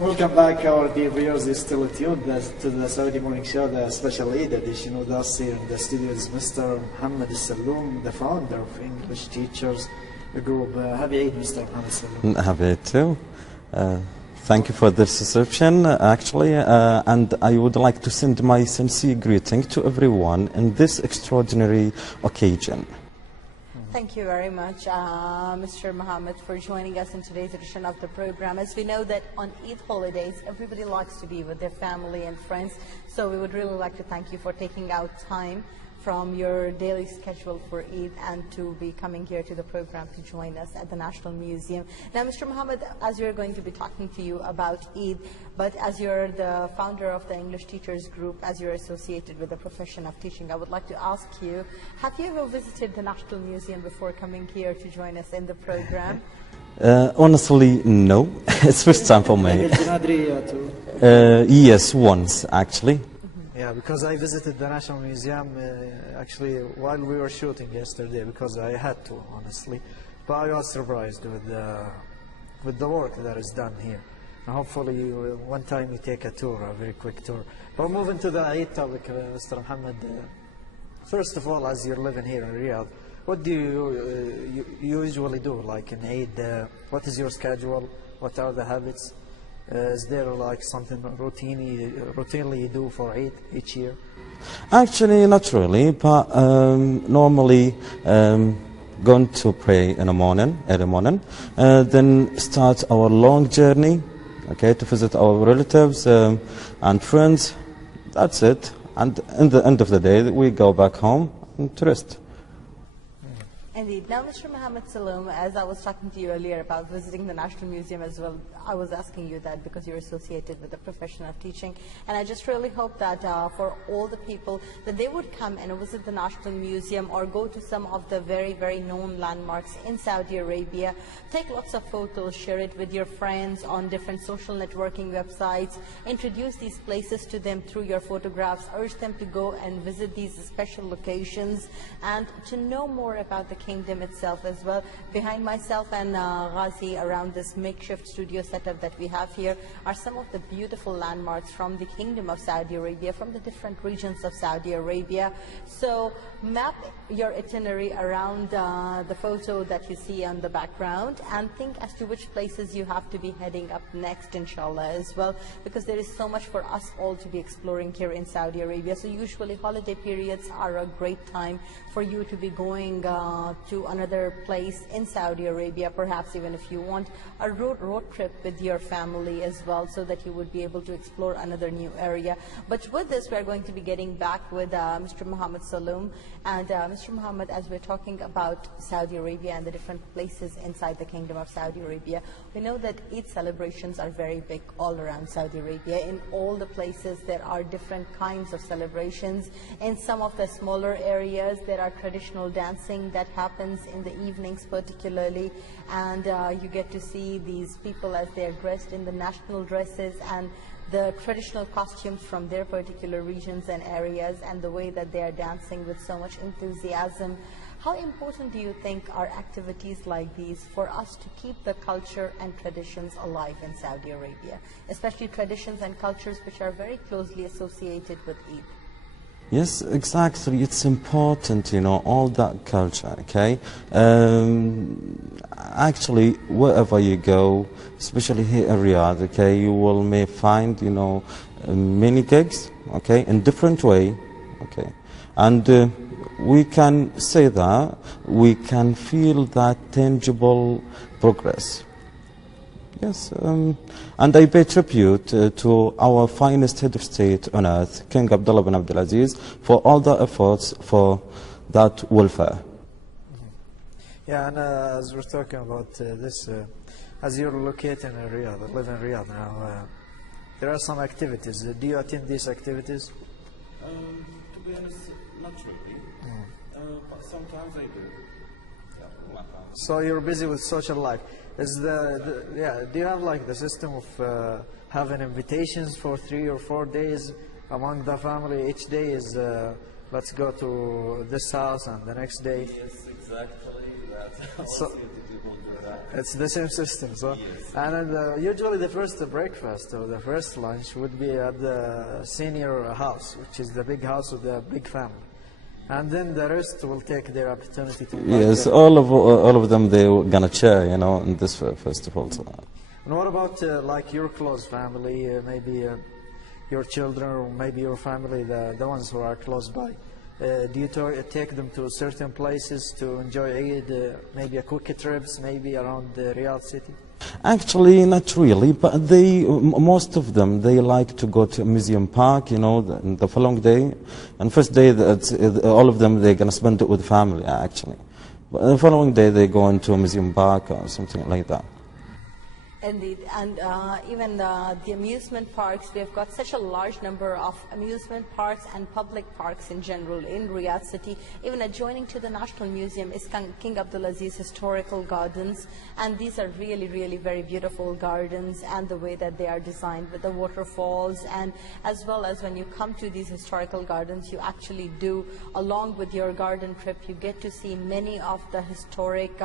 Welcome back, our dear viewers. You're still tuned to the Saudi Morning Show, the special Eid edition. With us here in the studio is Mr. Mohammed Al-Salloom, the founder of English Teachers Group. Happy Eid, Mr. Mohammed Al-Salloom. Happy Eid too. Thank you for this reception, actually, and I would like to send my sincere greeting to everyone in this extraordinary occasion. Thank you very much, Mr. Mohammed, for joining us in today's edition of the program. As we know that on Eid holidays, everybody likes to be with their family and friends, so we would really like to thank you for taking out time from your daily schedule for Eid and to be coming here to the program to join us at the National Museum. Now, Mr. Mohammed, as we're going to be talking to you about Eid, but as you're the founder of the English Teachers Group, as you're associated with the profession of teaching, I would like to ask you, have you ever visited the National Museum before coming here to join us in the program? Honestly, no. It's first time for me. Yes, once, actually. Yeah, because I visited the National Museum actually while we were shooting yesterday, because I had to, honestly. But I was surprised with the work that is done here. And hopefully one time you take a tour, a very quick tour. But moving to the Eid topic, Mr. Mohammed, first of all, as you're living here in Riyadh, what do you usually do, like in Eid? What is your schedule? What are the habits? Is there like something routinely you do for Eid each year? Actually, not really, but normally going to pray in the morning, early morning, then start our long journey, okay, to visit our relatives and friends. That's it. And in the end of the day, we go back home and to rest. Indeed. Now, Mr. Mohammed Al-Salloom, as I was talking to you earlier about visiting the National Museum as well, I was asking you that because you're associated with the profession of teaching. And I just really hope that for all the people, that they would come and visit the National Museum or go to some of the very, very known landmarks in Saudi Arabia. Take lots of photos, share it with your friends on different social networking websites. Introduce these places to them through your photographs. Urge them to go and visit these special locations and to know more about the kingdom itself as well. Behind myself and Ghazi, around this makeshift studio setup that we have here, are some of the beautiful landmarks from the Kingdom of Saudi Arabia, from the different regions of Saudi Arabia. So map your itinerary around the photo that you see on the background and think as to which places you have to be heading up next, inshallah, as well, because there is so much for us all to be exploring here in Saudi Arabia. So usually holiday periods are a great time for you to be going to another place in Saudi Arabia, perhaps even if you want a road trip with your family as well, so that you would be able to explore another new area. But with this, we are going to be getting back with Mr. Mohammed Al-Salloom. And Mr. Mohammed, as we're talking about Saudi Arabia and the different places inside the Kingdom of Saudi Arabia, we know that Eid celebrations are very big all around Saudi Arabia. In all the places, there are different kinds of celebrations. In some of the smaller areas, there are traditional dancing that happens in the evenings particularly, and you get to see these people as they're dressed in the national dresses and the traditional costumes from their particular regions and areas, and the way that they are dancing with so much enthusiasm. How important do you think are activities like these for us to keep the culture and traditions alive in Saudi Arabia, especially traditions and cultures which are very closely associated with Eid? Yes, exactly. It's important, you know, all that culture, okay? Actually, wherever you go, especially here in Riyadh, okay, you will may find, you know, many gigs, okay, in different way, okay? And we can say that, we can feel that tangible progress. Yes, and I pay tribute to our finest head of state on earth, King Abdullah bin Abdulaziz, for all the efforts for that welfare. Yeah, and as we're talking about this, as you're located in Riyadh, live in Riyadh now, there are some activities. Do you attend these activities? To be honest, not really, but sometimes I do. Yeah. So you're busy with social life. Do you have like the system of having invitations for 3 or 4 days among the family? Each day is let's go to this house, and the next day. Yes, exactly. So it's the same system. So, and then usually the first breakfast or the first lunch would be at the senior house, which is the big house with the big family. And then the rest will take their opportunity to Yes, all of them, they're gonna share, in this festival. So. And what about like your close family, maybe your children or maybe your family, the ones who are close by? Do you take them to certain places to enjoy Eid, maybe a quick trips, maybe around Riyadh city? Actually, not really, but most of them, they like to go to a museum park, the following day. And first day, all of them, they're going to spend it with family, actually. But the following day, they go into a museum park or something like that. Indeed, and even the amusement parks, we've got such a large number of amusement parks and public parks in general in Riyadh City. Even adjoining to the National Museum is King Abdulaziz Historical Gardens, and these are really, really very beautiful gardens, and the way that they are designed with the waterfalls, and as well as when you come to these historical gardens, you actually do, along with your garden trip, you get to see many of the historic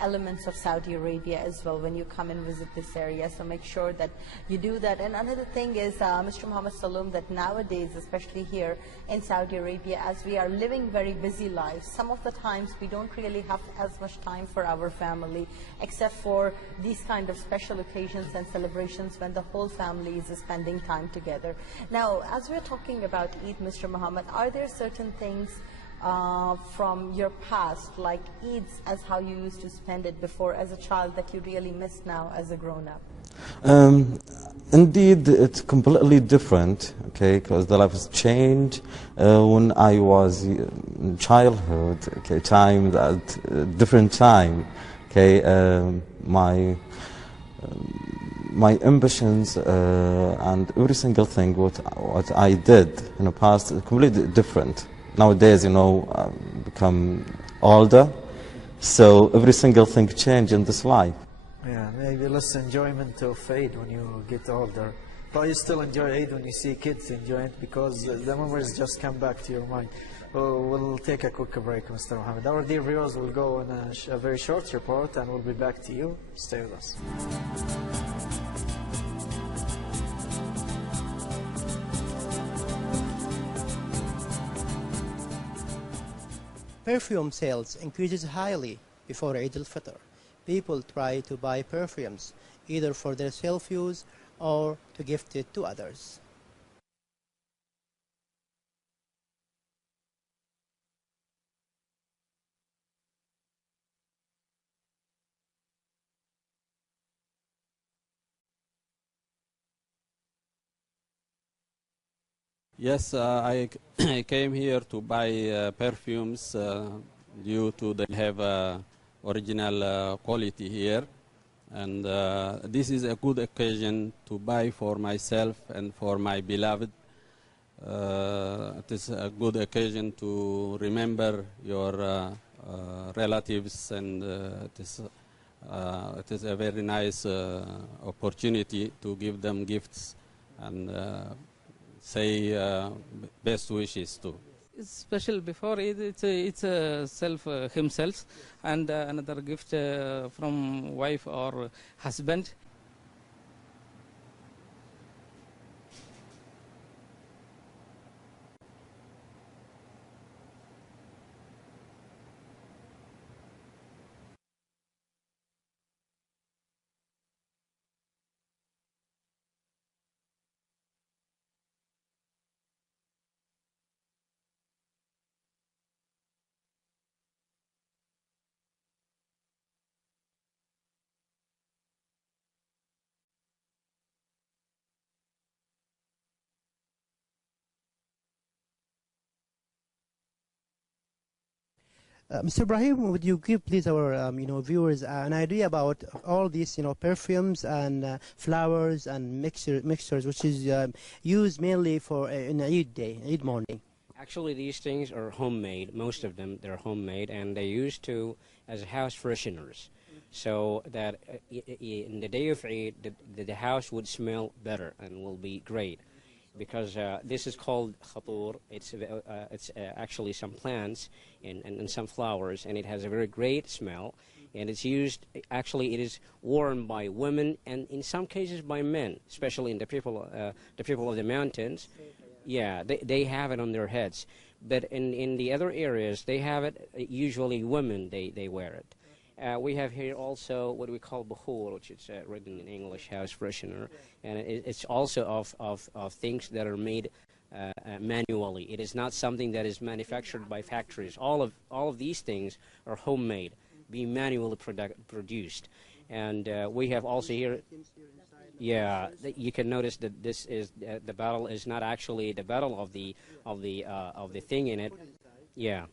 elements of Saudi Arabia as well when you come and visit this area. So make sure that you do that. And another thing is, Mr. Mohammed Salloom, that nowadays, especially here in Saudi Arabia, as we are living very busy lives, some of the times we don't really have as much time for our family, except for these kind of special occasions and celebrations when the whole family is spending time together. Now, as we're talking about Eid, Mr. Mohammed, are there certain things from your past, like Eids, as how you used to spend it before as a child, that you really miss now as a grown-up? Indeed, it's completely different, okay, because the life has changed. When I was in childhood, okay, time, that different time, okay, my ambitions and every single thing what I did in the past is completely different. Nowadays, become older, so every single thing changed in this life. Yeah, maybe less enjoyment of Eid when you get older. But you still enjoy Eid when you see kids enjoy it, because the memories just come back to your mind. We'll take a quick break, Mr. Mohammed. Our dear viewers will go on a very short report, and we'll be back to you. Stay with us. Perfume sales increases highly before Eid al-Fitr. People try to buy perfumes either for their self-use or to gift it to others. Yes, I came here to buy perfumes due to they have original quality here, and this is a good occasion to buy for myself and for my beloved. It is a good occasion to remember your relatives, and it is a very nice opportunity to give them gifts and say best wishes too. It's special before it's a self himself, and another gift from wife or husband. Mr. Ibrahim, would you give please our viewers an idea about all these perfumes and flowers and mixtures which is used mainly for in Eid day, Eid morning? Actually, these things are homemade. Most of them, they're homemade, and they used to as house fresheners, so that in the day of Eid, the house would smell better and will be great. because this is called khatur. It's actually some plants and some flowers, and it has a very great smell. And it's used, actually it is worn by women and in some cases by men, especially in the people of the mountains. Yeah, they have it on their heads. But in the other areas, they have it, usually women, they wear it. We have here also what we call bukhur, which is written in English, house freshener. And it's also of things that are made manually. It is not something that is manufactured by factories. All of these things are homemade, being manually produced. And we have also here, yeah, you can notice that this is the battle is not actually the battle of the thing in it. Yeah,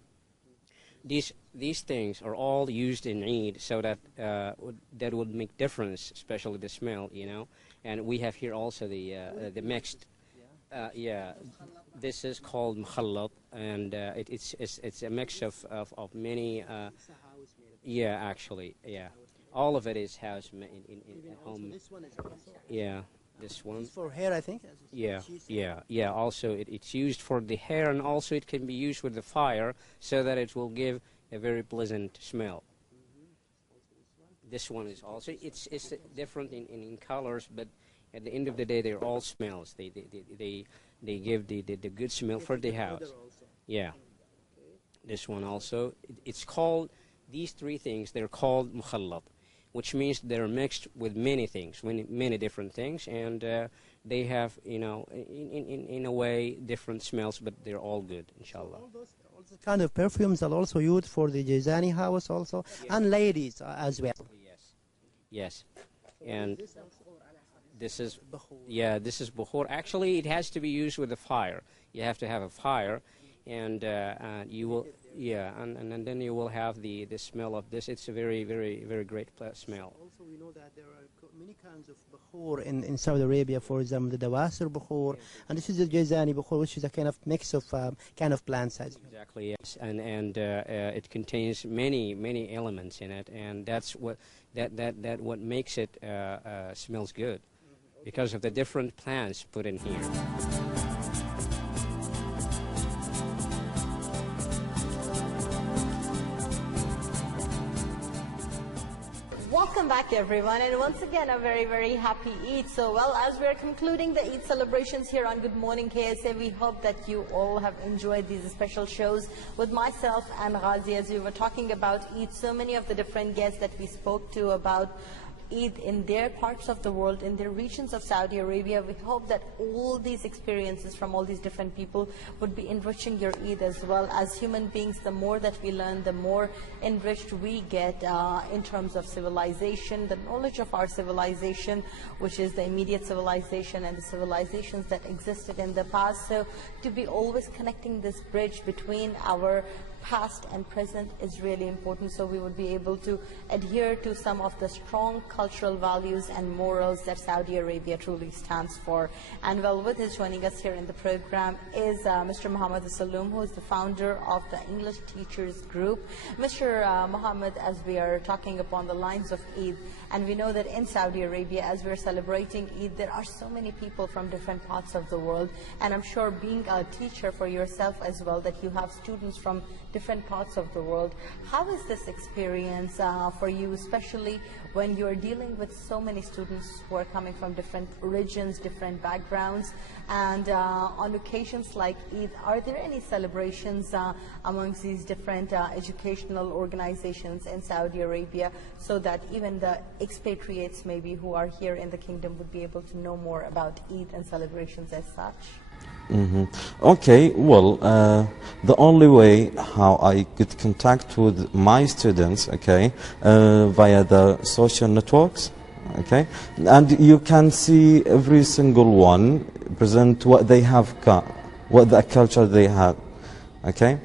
these things are all used in Eid, so that that would make difference, especially the smell, you know. And we have here also the mixed. Yeah, this is called mukhallat, and it's a mix of many. Yeah, actually, yeah. All of it is house in home. Yeah, this one. It's for hair, I think. Yeah. Also, it's used for the hair, and also it can be used with the fire, so that it will give a very pleasant smell. This one is also it's different in colors, but at the end of the day, they're all smells. They give the good smell for the house. Yeah. This one also. It's called. These three things, they're called mukhallat, which means they're mixed with many things, many different things, and they have, you know, in a way, different smells, but they're all good, inshallah. All those kind of perfumes are also used for the Jazani house also, and ladies as well. Yes. And this is, this is bukhur. Actually, it has to be used with a fire. You have to have a fire, and you will... Yeah, and then you will have the smell of this. It's a very, very, very great smell. Also, we know that there are many kinds of bukhur in Saudi Arabia. For example, the dawasir bukhur, and this is the jazani bukhur, which is a kind of mix of kind of plants. Exactly, yes, and it contains many elements in it, and that's what what makes it smells good, because of the different plants put in here. Welcome back, everyone, and once again a very, very happy Eid. So, well, as we're concluding the Eid celebrations here on Good Morning KSA, we hope that you all have enjoyed these special shows with myself and Ghazi as we were talking about Eid. So many of the different guests that we spoke to about Eid in their parts of the world, in their regions of Saudi Arabia. We hope that all these experiences from all these different people would be enriching your Eid as well. As human beings, the more that we learn, the more enriched we get in terms of civilization, the knowledge of our civilization, which is the immediate civilization and the civilizations that existed in the past. So to be always connecting this bridge between our past and present is really important, so we would be able to adhere to some of the strong cultural values and morals that Saudi Arabia truly stands for. And well, with us joining us here in the program is Mr. Mohammed Al-Salloom, who is the founder of the English Teachers Group. Mr. Mohammed, as we are talking upon the lines of Eid, and we know that in Saudi Arabia, as we're celebrating Eid, there are so many people from different parts of the world, and I'm sure being a teacher for yourself as well, that you have students from different parts of the world. How is this experience for you, especially when you're dealing with so many students who are coming from different regions, different backgrounds, and on occasions like Eid, are there any celebrations amongst these different educational organizations in Saudi Arabia, so that even the expatriates maybe who are here in the kingdom would be able to know more about Eid and celebrations as such? Okay, well, the only way how I could contact with my students, okay, via the social networks, okay, and you can see every single one present what they have got, what the culture they have, okay.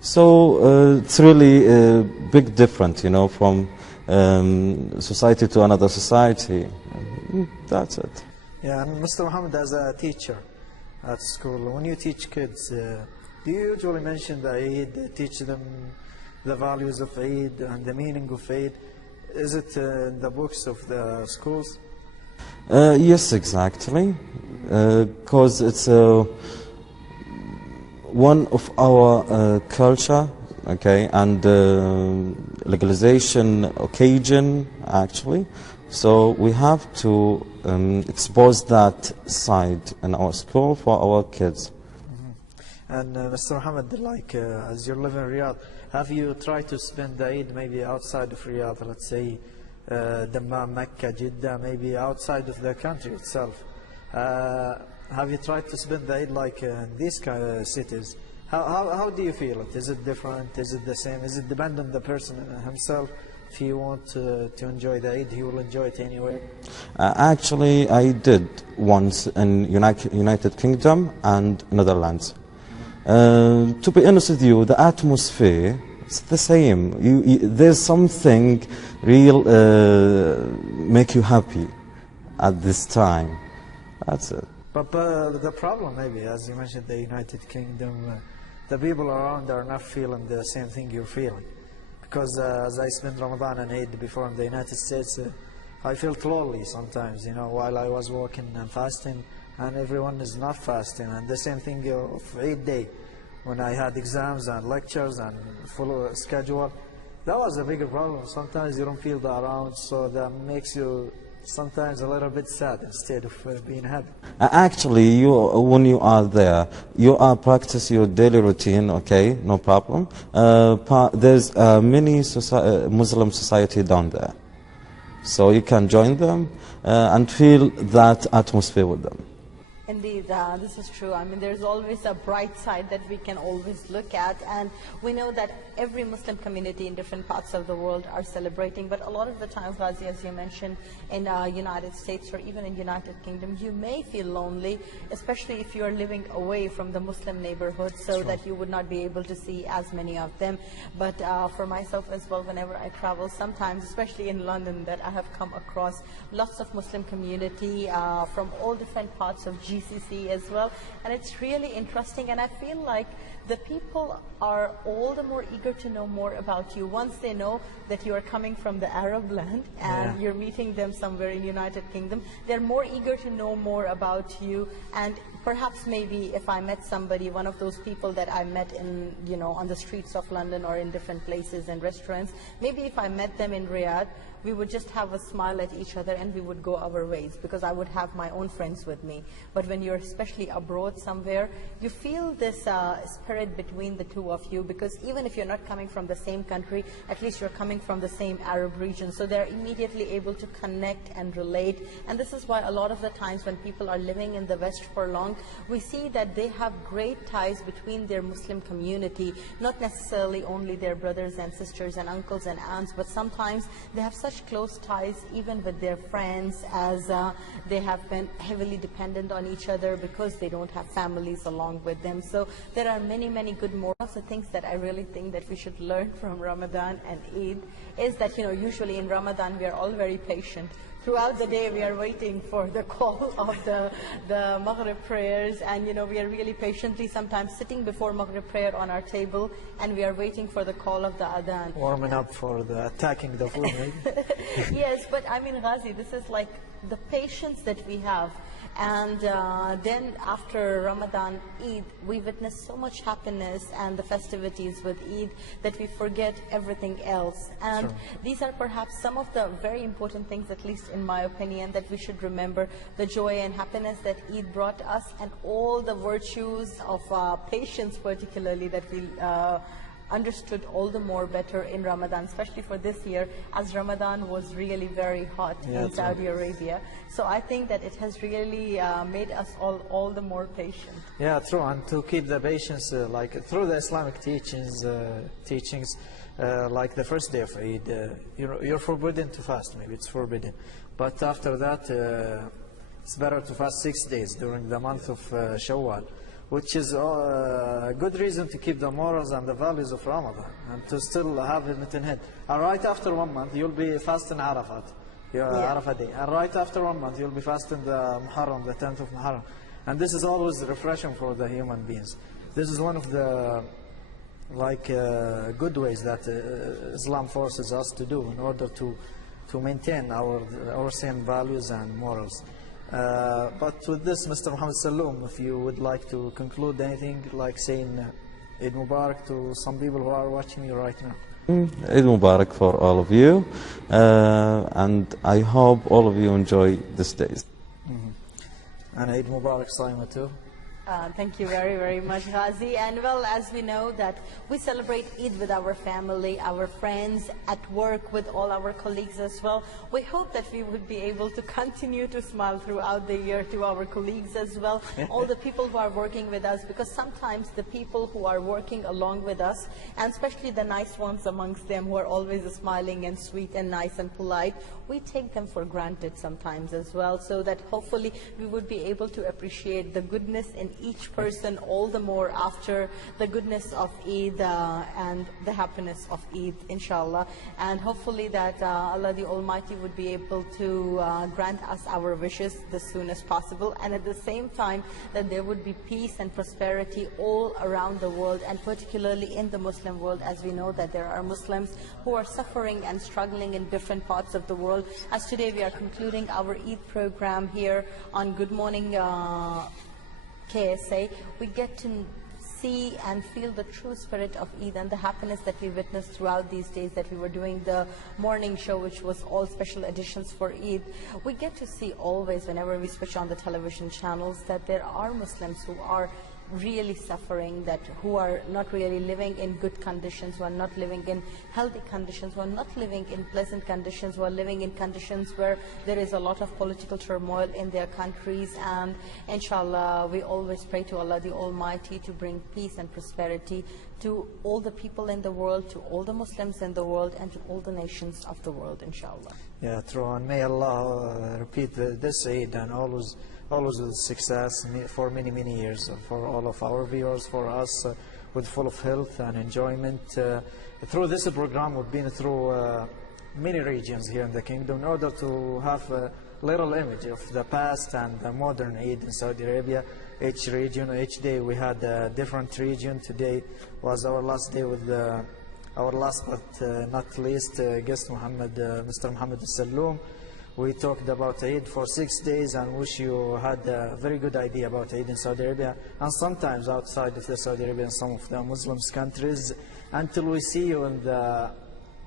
So it's really a big difference, you know, from society to another society. That's it. Yeah, and Mr. Mohammed, as a teacher at school, when you teach kids, do you usually mention the Eid, teach them the values of Eid and the meaning of Eid? Is it in the books of the schools? Yes, exactly. Because it's one of our culture, okay, and legalization occasion, actually. So we have to expose that side in our school for our kids. And Mr. Mohammed, like as you live in Riyadh, have you tried to spend the Eid maybe outside of Riyadh, let's say Dammam, Mecca, Jeddah, maybe outside of the country itself? Have you tried to spend the Eid like in these kind of cities? How do you feel it? Is it different? Is it the same? Is it depend on the person himself? If he wants to enjoy the Eid, he will enjoy it anywhere. Actually, I did once in United Kingdom and Netherlands. To be honest with you, the atmosphere is the same. There's something real make you happy at this time. That's it. But the problem maybe, as you mentioned, the United Kingdom, the people around are not feeling the same thing you're feeling. Because as I spent Ramadan and Eid before in the United States, I felt lonely sometimes, you know, while I was working and fasting, and everyone is not fasting. And the same thing of Eid day, when I had exams and lectures and full schedule, that was a bigger problem. Sometimes you don't feel that around, so that makes you sometimes a little bit sad instead of being happy. Actually, when you are there, you are practice your daily routine, okay, no problem. There's many Muslim society down there. So you can join them and feel that atmosphere with them. Indeed, this is true. I mean, there's always a bright side that we can always look at, and we know that every Muslim community in different parts of the world are celebrating, but a lot of the times, Ghazi, as you mentioned, in United States or even in United Kingdom, you may feel lonely, especially if you are living away from the Muslim neighborhood, so that you would not be able to see as many of them. But for myself as well, whenever I travel, sometimes, especially in London, that I have come across lots of Muslim community from all different parts of GCC as well, and it's really interesting, and I feel like the people are all the more eager to know more about you once they know that you are coming from the Arab land and you're meeting them somewhere in United Kingdom. They're more eager to know more about you, and perhaps maybe if I met somebody, one of those people that I met in, you know, on the streets of London or in different places and restaurants, maybe if I met them in Riyadh, we would just have a smile at each other and we would go our ways, because I would have my own friends with me. But when you're especially abroad somewhere, you feel this spirit between the two of you, because even if you're not coming from the same country, at least you're coming from the same Arab region. So they're immediately able to connect and relate. And this is why a lot of the times when people are living in the West for long, we see that they have great ties between their Muslim community, not necessarily only their brothers and sisters and uncles and aunts, but sometimes they have such close ties even with their friends, as they have been heavily dependent on each other because they don't have families along with them. So there are many, many good morals. The things that I really think that we should learn from Ramadan and Eid is that, you know, usually in Ramadan we are all very patient. Throughout the day, we are waiting for the call of the Maghrib prayers, and you know, we are really patiently sometimes sitting before Maghrib prayer on our table, and we are waiting for the call of the Adhan. Warming up for the attacking the food, maybe? Yes, but I mean, Ghazi, this is like the patience that we have. And then after Ramadan, Eid, we witness so much happiness and the festivities with Eid that we forget everything else. And these are perhaps some of the very important things, at least in my opinion, that we should remember: the joy and happiness that Eid brought us, and all the virtues of patience particularly that we understood all the more better in Ramadan, especially for this year, as Ramadan was really very hot in Saudi Arabia. So I think that it has really made us all the more patient. Yeah, true. And to keep the patience, like through the Islamic teachings, like the first day of Eid, you're forbidden to fast. Maybe it's forbidden, but after that, it's better to fast 6 days during the month of Shawwal, which is a good reason to keep the morals and the values of Ramadan and to still have it in head. And right after 1 month, you'll be fasting Arafat, Arafat day. And right after 1 month, you'll be fasting the Muharram, the 10th of Muharram. And this is always refreshing for the human beings. This is one of the good ways that Islam forces us to do in order to to maintain our same values and morals. But with this, Mr. Mohammed Salloom, if you would like to conclude anything, like saying Eid Mubarak to some people who are watching you right now. Eid Mubarak for all of you, and I hope all of you enjoy these days. And Eid Mubarak, Saima, too. Thank you very, very much, Ghazi. And well, as we know that we celebrate Eid with our family, our friends, at work with all our colleagues as well. We hope that we would be able to continue to smile throughout the year to our colleagues as well, all the people who are working with us, because sometimes the people who are working along with us, and especially the nice ones amongst them who are always smiling and sweet and nice and polite, we take them for granted sometimes as well, so that hopefully we would be able to appreciate the goodness in each person all the more after the goodness of Eid and the happiness of Eid, inshallah. And hopefully that Allah the Almighty would be able to grant us our wishes the soonest possible, and at the same time that there would be peace and prosperity all around the world, and particularly in the Muslim world, as we know that there are Muslims who are suffering and struggling in different parts of the world. As today we are concluding our Eid program here on Good Morning KSA, we get to see and feel the true spirit of Eid and the happiness that we witnessed throughout these days that we were doing the morning show, which was all special editions for Eid. We get to see always, whenever we switch on the television channels, that there are Muslims who are really suffering, that who are not really living in good conditions, who are not living in healthy conditions, who are not living in pleasant conditions, who are living in conditions where there is a lot of political turmoil in their countries. And inshallah, we always pray to Allah the Almighty to bring peace and prosperity to all the people in the world, to all the Muslims in the world, and to all the nations of the world, inshallah. Yeah, true. And may Allah repeat this Eid and always with success for many, many years, for all of our viewers, for us, with full of health and enjoyment. Through this program, we've been through many regions here in the kingdom in order to have a little image of the past and the modern Eid in Saudi Arabia. Each region, each day we had a different region. Today was our last day with our last but not least guest, Mr. Mohammed Al-Salloom. We talked about Eid for 6 days and wish you had a very good idea about Eid in Saudi Arabia and sometimes outside of the Saudi Arabia and some of the Muslim countries. Until we see you in the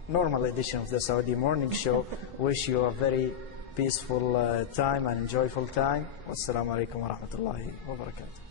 normal edition of the Saudi Morning Show, wish you a very peaceful time and enjoyable time. Wassalamu alaikum wa rahmatullahi wa barakatuh.